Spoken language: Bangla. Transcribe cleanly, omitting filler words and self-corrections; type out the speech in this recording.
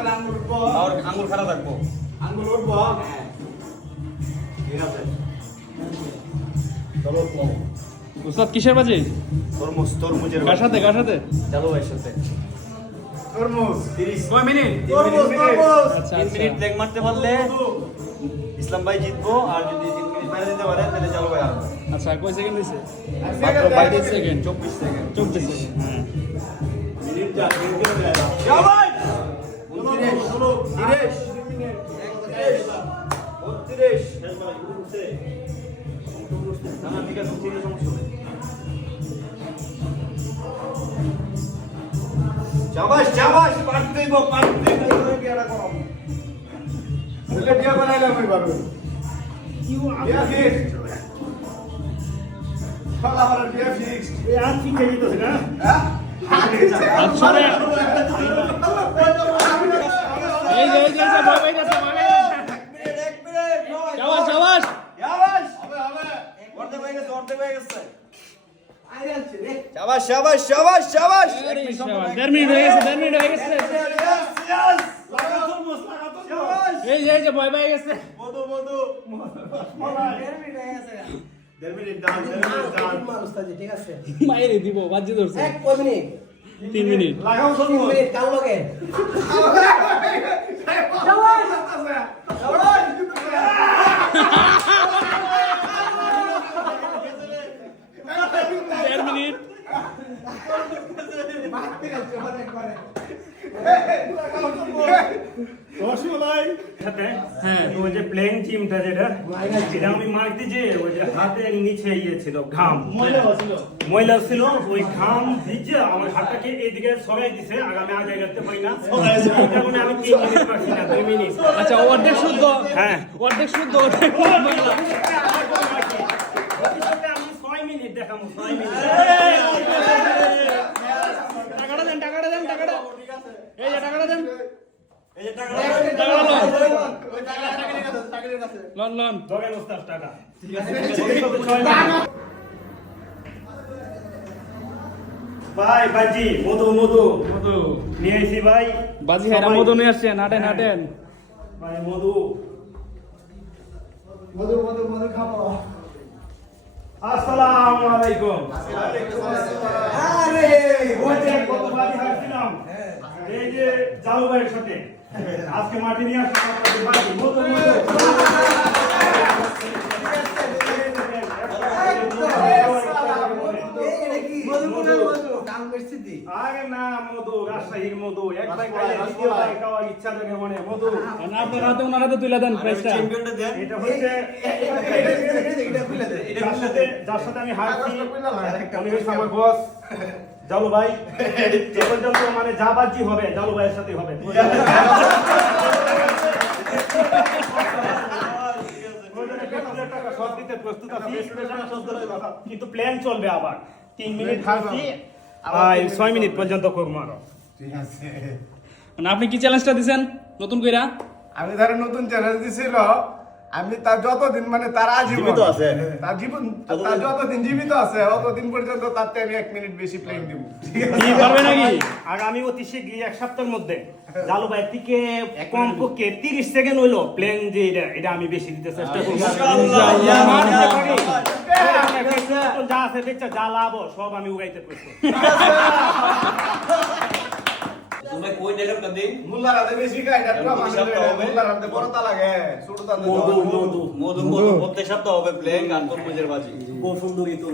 আর আঙ্গুল খারাপ রাখবো। আঙ্গুল উঠবো। ঠিক আছে। চলো উস্তাদ কিসের বাজি? তরমুজের কার সাথে চালু ভাইয়ের সাথে। তরমুজ 30 9 মিনিট। তরমুজ আচ্ছা 3 মিনিট ব্ল্যাক মারতে পারলে ইসলাম ভাই জিতবো, আর যদি 3 মিনিট বাইরে দিতে পারে তাহলে চালু ভাই হারবে। আচ্ছা কয় সেকেন্ড দিছে? মাত্র 22 সেকেন্ড 24 সেকেন্ড। 24 সেকেন্ড। হ্যাঁ মিনিট যা মিনিট যায় না সবাই 29 30 31 না ঠিক আছে, ঠিক আছে, সমস্যা নেই। শাবাশ পারতেইব বিয়াটা করো। বলে বিয়া বানাইলাম আমি পারবো বিয়া ফিক্স শালা আমার বিয়া ফিক্স এই আর কি খেয়ে দিতেছ না হ্যাঁ আচ্ছা রে এই যে ভাই গেছে এক মিনিট শাবাশ হবে অর্ধেক হয়ে গেছে আরে আছে রে শাবাশ 1.5 মিনিট হয়ে গেছে লাগা তরমুজ এই যে ভয় পেয়ে গেছে। মধু 1.5 মিনিট দাও ঠিক আছে মাইরে দিব বাজি ধরছে। এক কয় মিনিট 3 মিনিট লাগাও তরমুজ মিনিট কাল লগে দেড় মিনিট হ্যাঁ ওই যে প্লেইং টিমটা যেটা আমি মারতে যে ওই যে হাতের নিচে ইয়ে ছিল ঘাম ময়লা ছিল, ওই ঘাম ভিজে আমার হাতটাকে এইদিকে সরাই দিছে, আর আমি আগে করতে পারি না, এই কারণে আমি 3 মিনিট পারছি না, 2 মিনিট। আচ্ছা অর্ধেক শুদ্ধ হ্যাঁ অর্ধেক শুদ্ধ ভবিষ্যতে আমি 6 মিনিট দেখাবো, 6 মিনিট। টাকাটা দেন এই যে টাকাটা দেন এই যে টাকা লন ধরেন ওস্তাদ টাকা। ভাই বাজি মধু নিয়ে এসি ভাই, বাজি হেরা মধু নিয়ে আসছে নাটেন ভাই মধু মধু খাবো আসসালামু আলাইকুম। আরে ওই যে কত বাজি হারছিলাম এই যে জালু ভাইয়ের সাথে, আজকে মাটি নিয়ে আসছে আপনাদের বাজি মধু আগে না মধু, রাজশাহীর মধু, একটাই খাইলে দ্বিতীয়বার খাওয়ার ইচ্ছা থাকে মনে। মধু আপনার হাতে ওনার হাতে তুলে দেন প্রাইসটা। চ্যাম্পিয়নটা দেন। এটা হচ্ছে যার সাথে আমি হারছি, উনি হচ্ছে আমার বস জালু ভাই। এ পর্যন্ত মানে যা বাজি হবে জালু ভাইয়ের সাথে হবে। টাকা সব দিতে প্রস্তুত আছি, কিন্তু প্ল্যান চলবে আবার 3 মিনিট হারছি, 6 মিনিট পর্যন্ত করবো আরো। ঠিক আছে মানে আপনি কি চ্যালেঞ্জটা দিবেন নতুন কইরা? আমি ধরে নতুন চ্যালেঞ্জ দিছিল, আমি তার যতদিন মানে তার আজীবন জীবিত আছে। তার যতদিন জীবিত আছে ততদিন পর্যন্ত তাতে আমি 1 মিনিট বেশি প্লেইং দিব। ঠিক আছে কি পারবে নাকি? আর আমি অতি শীঘ্রই 1 সপ্তাহের মধ্যে জালু ভাই থেকে কম পক্ষে 30 সেকেন্ড হইলো প্লেন যে এটা আমি বেশি দিতে চেষ্টা করব। যা আছে দেখছা যা লাভ সব আমি উগাইতে পারছি। তোমরা কই দেখার দিন মুল্লার হাতে বেশি খাই এটা পুরো মানে মুল্লার হাতে বড়তা লাগে ছোট তান মধু প্রত্যেক সপ্তাহ হবে প্লেইং আর তরমুজের বাজি। বহু সুন্দরী